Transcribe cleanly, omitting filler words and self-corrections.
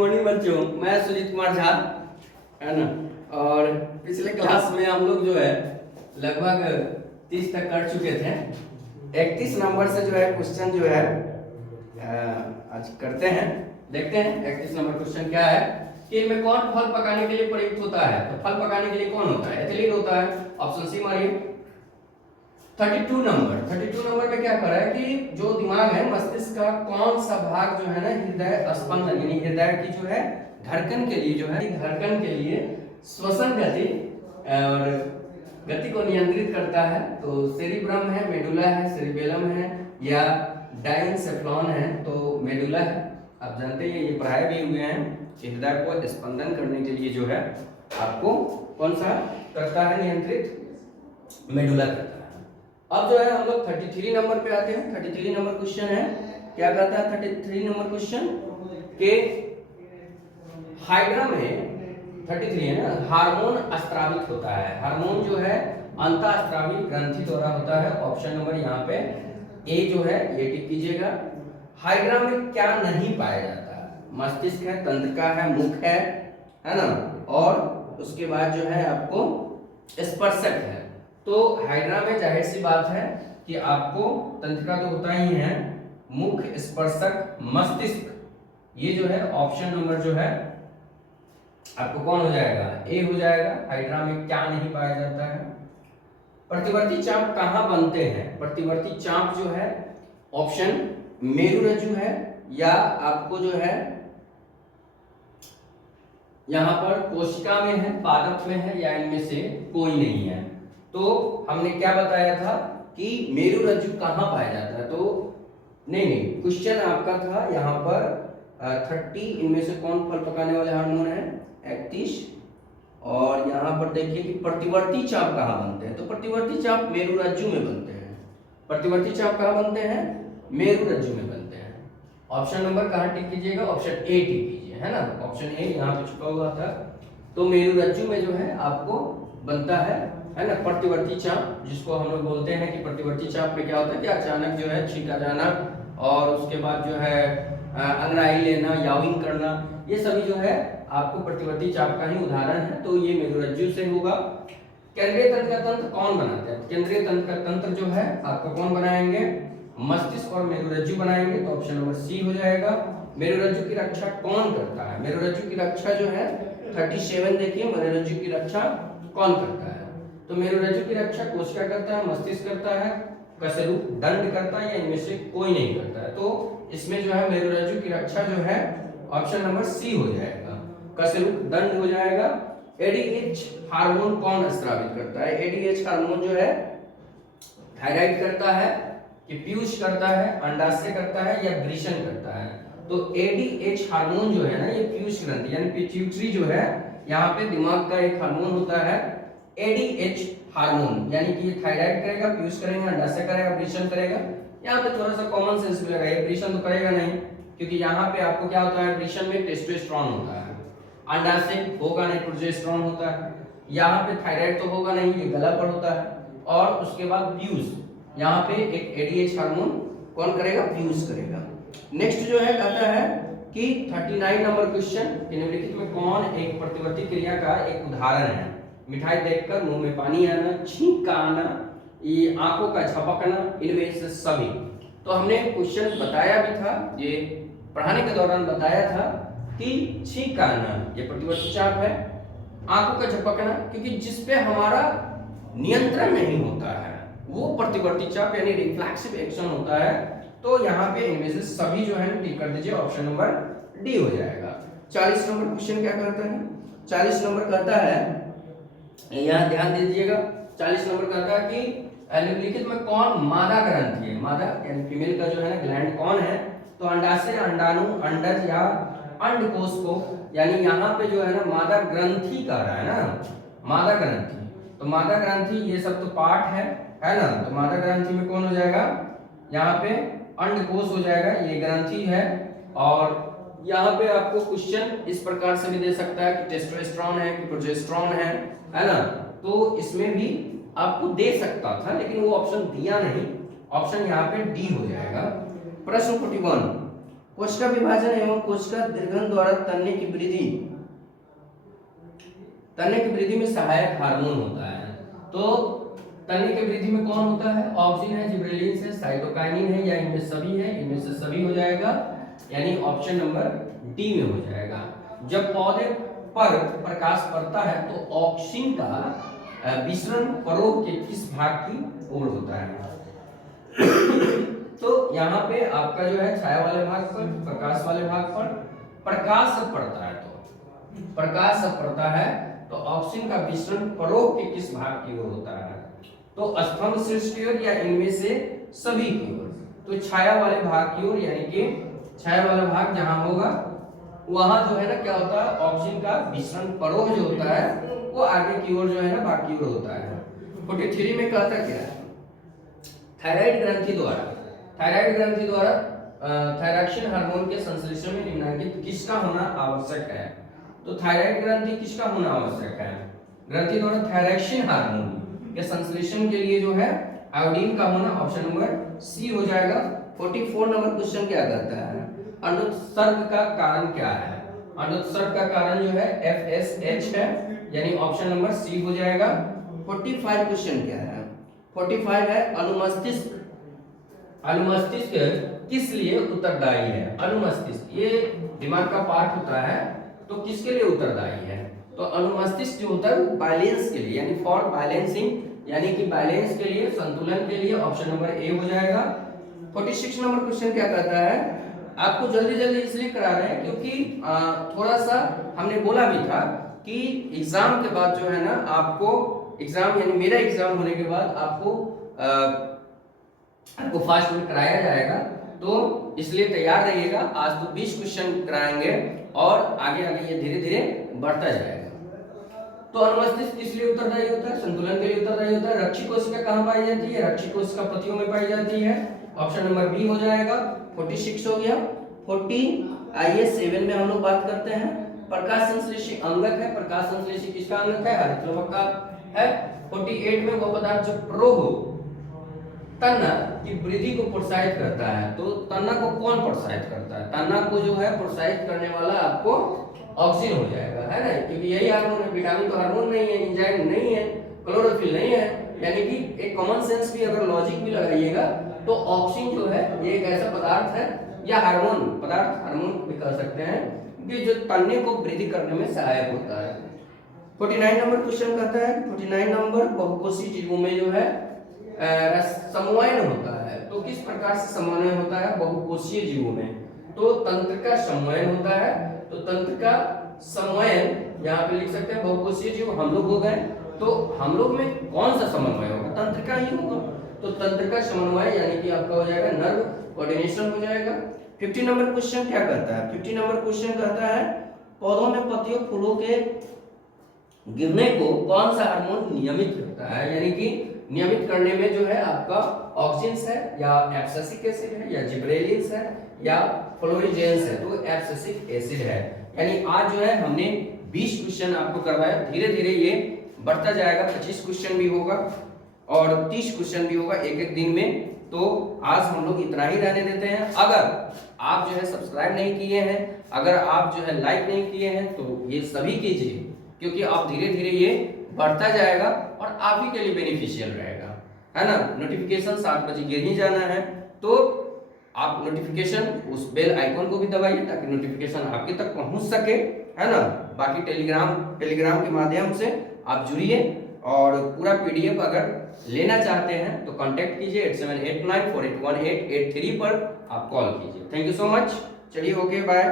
Morning बच्चों, मैं सुजीत कुमार झा, है ना। और पिछले क्लास में हम लोग जो है लगभग 30 तक कर चुके थे। 31 नंबर से जो है क्वेश्चन जो है आज करते हैं। देखते हैं 31 नंबर क्वेश्चन क्या है कि इनमें कौन फल पकाने के लिए प्रयुक्त होता है। तो फल पकाने के लिए कौन होता है? एथिलीन होता है। ऑप्शन सी मारिए। 32 नंबर में क्या कर रहा है कि जो दिमाग है, मस्तिष्क का कौन सा भाग जो है ना हृदय स्पंदन यानी हृदय की जो है धड़कन के लिए, जो है धड़कन के लिए श्वसन गति और गति को नियंत्रित करता है। तो सेरिब्रम है, मेडुला है, सेरिबेलम है या डाइनसेफ्लॉन है। तो मेडुला है, आप जानते हैं, ये पढ़ाए भी हुए हैं। हृदय को स्पंदन करने के लिए जो है आपको कौन सा करता है नियंत्रित? मेडुला करता है। अब जो है हम लोग 33 नंबर पे आते हैं। 33 नंबर क्वेश्चन है, क्या कहता है 33 नंबर क्वेश्चन के हाइड्रा में 33 है ना, हार्मोन स्त्रावित होता है। हार्मोन जो है अंतःस्त्रावी ग्रंथि द्वारा होता है। ऑप्शन नंबर यहाँ पे ए जो है ये टिक कीजिएगा। हाइड्रा में क्या नहीं पाया जाता? मस्तिष्क है, तंत्रिका है, मुख है ना, और उसके बाद जो है आपको स्पर्शक है। तो हाइड्रा में जाहिर सी बात है कि आपको तंत्रिका तो होता ही है, मुख, स्पर्शक, मस्तिष्क, ये जो है ऑप्शन नंबर जो है आपको कौन हो जाएगा? ए हो जाएगा। हाइड्रा में क्या नहीं पाया जाता है? प्रतिवर्ती चाप कहाँ बनते हैं? प्रतिवर्ती चाप जो है ऑप्शन मेरुरज्जु है या आपको जो है यहां पर कोशिका में है, पादप में है, या इनमें से कोई नहीं है। तो हमने क्या बताया था कि मेरुरज्जु कहाँ पाया जाता है? तो नहीं, क्वेश्चन आपका था यहाँ पर 30 इनमें से कौन फल पकाने वाले हार्मोन है? 31। और यहाँ पर देखिए कि प्रतिवर्ती चाप कहाँ बनते हैं? तो प्रतिवर्ती चाप मेरुरज्जु में बनते हैं। प्रतिवर्ती चाप कहाँ बनते हैं? मेरुरज्जु में बनते हैं। ऑप्शन नंबर कहाँ टिक कीजिएगा? ऑप्शन ए टिक कीजिए, है ना। ऑप्शन ए यहाँ पे छुपा हुआ था। तो मेरुरज्जु में जो है आपको बनता है ना प्रतिवर्ती चाप, जिसको हम लोग बोलते हैं कि प्रतिवर्ती चाप में क्या होता है कि अचानक जो है छींका जाना और उसके बाद जो है अंगड़ाई लेना, याविंग करना, ये सभी जो है आपको प्रतिवर्ती चाप का ही उदाहरण है। तो ये मेरुरज्जु से होगा। केंद्रीय तंत्र का तंत्र कौन बनाते हैं? केंद्रीय तंत्र का तंत्र जो है आपको कौन बनाएंगे? मस्तिष्क और मेरुरज्जु बनाएंगे। तो ऑप्शन नंबर सी हो जाएगा। मेरुरज्जु की रक्षा कौन करता है? मेरुरज्जु की रक्षा जो है 37 देखिए, मेरुरज्जु की रक्षा कौन करता है? तो मेरुरज्जु की रक्षा कोशिका करता है, मस्तिष्क करता है, कशेरुक दंड करता है, या इनमें से कोई नहीं करता है। तो इसमें जो है मेरुरज्जु की रक्षा जो है ऑप्शन नंबर सी हो जाएगा, कशेरुक दंड हो जाएगा। एडीएच हार्मोन कौन स्रावित करता है? एडीएच हार्मोन जो है थायराइड करता है कि पीयूष करता है, अंडाशय करता है, या वृषण करता है? तो एडीएच हार्मोन जो है ना, ये पीयूष ग्रंथि यानी पिट्यूटरी जो है, यहाँ पे दिमाग का एक हार्मोन होता है एडीएच हार्मोन, यानी कि ये थायराइड करेगा, पीयूष करेगा, अंडाशय करेगा, वृषण करेगा। यहाँ पे थोड़ा सा कॉमन सेंस भी लगाइए, वृषण तो करेगा नहीं, क्योंकि यहाँ पे आपको क्या होता है, वृषण में टेस्टोस्टेरोन होता है, अंडाशय होगा नहीं, प्रोजेस्टेरोन होता है। यहाँ पे थायराइड तो होगा नहीं, ये गला पर होता है। और उसके बाद पीयूष, यहाँ पे एक एडीएच हार्मोन कौन करेगा? पीयूष करेगा। नेक्स्ट जो है कहता है कि 39 नंबर क्वेश्चन, निम्नलिखित में कौन एक प्रतिवर्ती क्रिया का एक उदाहरण है? मिठाई देखकर मुंह में पानी आना, छींक का आना, ये आंखों का झपकना, इनमें से सभी। तो हमने क्वेश्चन बताया भी था, ये पढ़ाने के दौरान बताया था कि छींक का आना ये प्रतिवर्ती चाप है, आंखों का झपकना क्योंकि जिसपे हमारा नियंत्रण नहीं होता है वो प्रतिवर्ती चाप यानी रिफ्लेक्सिव एक्शन होता है। तो यहाँ पे इनमें से सभी जो है टिक कर दीजिए, ऑप्शन नंबर डी हो जाएगा। 40 नंबर क्वेश्चन क्या कहता है? 40 नंबर कहता है, यहाँ ध्यान दीजिएगा, 40 नंबर कहता है कि निम्नलिखित में कौन मादा ग्रंथि है? मादा यानी फीमेल का जो है ना ग्लैंड कौन है? तो अंडाशय, अंडाणु, अंडज या अंडकोश को, यानी यहाँ पे जो है ना मादा ग्रंथि कह रहा है ना, मादा ग्रंथि। तो मादा ग्रंथि ये सब तो पार्ट है ना। तो मादा ग्रंथि में कौन हो जाएगा? यहाँ पे अंडकोश हो जाएगा, ये ग्रंथि है। और यहाँ पे आपको क्वेश्चन इस प्रकार से भी दे सकता है कि टेस्टोस्टेरोन है कि प्रोजेस्टेरोन है ना। तो इसमें भी आपको दे सकता था, लेकिन वो ऑप्शन दिया नहीं, ऑप्शन यहाँ पे डी हो जाएगा। प्रश्न 41, कोशिका विभाजन एवं कोशिका दीर्घन द्वारा तन्ने की वृद्धि में सहायक हार्मोन होता है। तो तन्ने की वृद्धि में कौन होता है? ऑक्सिन है, जिबरेलिन है, साइटोकाइनिन है, या इनमें सभी है? इनमें से सभी हो जाएगा, यानी ऑप्शन नंबर डी में हो जाएगा। जब पौधे पर प्रकाश पड़ता है तो ऑक्सिन का विसरण परोह के किस भाग की ओर होता है? तो यहाँ पे आपका जो है छाया वाले भाग पर, प्रकाश वाले भाग पर प्रकाश सब पड़ता है, तो प्रकाश सब पड़ता है तो ऑक्सीजन का विसरण परोह के किस भाग की ओर होता है? तो स्तंभ शीर्ष की ओर या इनमें से सभी की ओर? तो छाया वाले भाग की ओर, यानी कि छाया वाला भाग जहां होगा वहां जो है ना क्या होता है, ऑक्सीजन का विसरण परोह जो होता है वो आगे की ओर जो है ना बाकी ओर होता है। 43 में कहता क्या है? थायराइड ग्रंथि द्वारा थायरॉक्सिन हार्मोन के संश्लेषण में निम्नलिखित किसका होना आवश्यक है? तो थायराइड ग्रंथि किसका होना आवश्यक है? ग्रंथि द्वारा थायरॉक्सिन हार्मोन के संश्लेषण के लिए जो है आयोडीन का होना, ऑप्शन नंबर सी हो जाएगा। 44 नंबर क्वेश्चन क्या कहता है? अनुत्सर्ग का कारण क्या है? अनुत्सर्ग का कारण जो है FSH है, यानी ऑप्शन नंबर सी हो जाएगा। 45 क्वेश्चन क्या है? 45 है अनुमस्तिष्क किस लिए उत्तरदायी है? अनुमस्तिष्क ये दिमाग का पार्ट होता है, तो किसके लिए उत्तरदायी है? तो अनुमस्तिष्क जो होता है वो बैलेंस के लिए, यानी फॉर बैलेंसिंग, यानी कि बैलेंस के लिए, संतुलन के लिए, ऑप्शन नंबर ए हो जाएगा। 46 नंबर क्वेश्चन क्या कहता है? आपको जल्दी जल्दी इसलिए करा रहे हैं क्योंकि थोड़ा सा हमने बोला भी था कि एग्जाम के बाद जो है ना आपको एग्जाम, यानी मेरा एग्जाम होने के बाद आपको फास्ट में कराया जाएगा, तो इसलिए तैयार रहिएगा। आज तो 20 क्वेश्चन कराएंगे और आगे आगे ये धीरे धीरे बढ़ता जाएगा। तो अनुमस्तिष्क किस लिए उत्तरदायी होता है? संतुलन के लिए उत्तरदायी होता है। रक्षी कोशिका कहाँ पाई जाती है? रक्षी कोशिका पतियों में पाई जाती है, ऑप्शन नंबर बी हो जाएगा। 46 हो गया। 47 में हम लोग बात करते हैं प्रकाश संश्लेषी अंगक है। प्रकाश संश्लेषी किसका अंगक है? हरितद्रव्य का है। 48 में वो पदार्थ जो प्रोह तना की वृद्धि को प्रोत्साहित करता है, तो तना को कौन प्रोत्साहित करता है? तना को जो है प्रोत्साहित करने वाला आपको ऑक्सीजन हो जाएगा, है ना, क्योंकि यही हार्मोन है। विटामिन तो हार्मोन नहीं है, एंजाइम नहीं है, क्लोरोफिल नहीं है, यानी कि एक कॉमन सेंस भी अगर लॉजिक भी लगाइएगा तो ऑक्सीजन जो है ये एक ऐसा पदार्थ है या हार्मोन भी कह सकते हैं कि जो तन्ने को वृद्धि करने में सहायक होता है। 49 नंबर क्वेश्चन कहता है 49 नंबर बहुकोषीय जीवों में जो है समन्वय होता है, तो किस प्रकार से समन्वय होता है बहुकोषीय जीवों में? तो तंत्र का समन्वय होता है। तो तंत्र का समन्वय यहाँ पे लिख सकते हैं, बहुकोषीय जीव हम लोग हो गए, तो हम लोग में कौन सा समन्वय होगा? तंत्र का ही होगा। तो तंत्र का समन्वय यानी कि आपका हो जाएगा नर्व कोऑर्डिनेशन हो जाएगा। 50 नंबर क्वेश्चन क्या कहता है? 50 नंबर क्वेश्चन कहता है पौधों में पत्तियों फूलों के गिरने को कौन सा हार्मोन नियमित करता है? यानी कि नियमित करने में जो है आपका ऑक्सिन्स है या एब्सिसिक एसिड है या जिब्रेलिन्स है या फ्लोरिजेंस है, तो एब्सिसिक एसिड है। यानी आज जो है हमने 20 क्वेश्चन आपको करवाया, धीरे धीरे ये बढ़ता जाएगा। 25 क्वेश्चन भी होगा और 30 क्वेश्चन भी होगा एक एक दिन में। तो आज हम लोग इतना ही रहने देते हैं। अगर आप जो है सब्सक्राइब नहीं किए हैं, अगर आप जो है लाइक नहीं किए हैं, तो ये सभी कीजिए, क्योंकि आप धीरे धीरे ये बढ़ता जाएगा और आप ही के लिए बेनिफिशियल रहेगा, है ना। नोटिफिकेशन 7 बजे गिर ही जाना है, तो आप नोटिफिकेशन उस बेल आइकन को भी दबाइए ताकि नोटिफिकेशन आपके तक पहुंच सके, है ना। बाकी टेलीग्राम के माध्यम से आप जुड़िए और पूरा PDF अगर लेना चाहते हैं तो कांटेक्ट कीजिए 8789481883 पर आप कॉल कीजिए। Thank you so much. चलिए, ओके, बाय।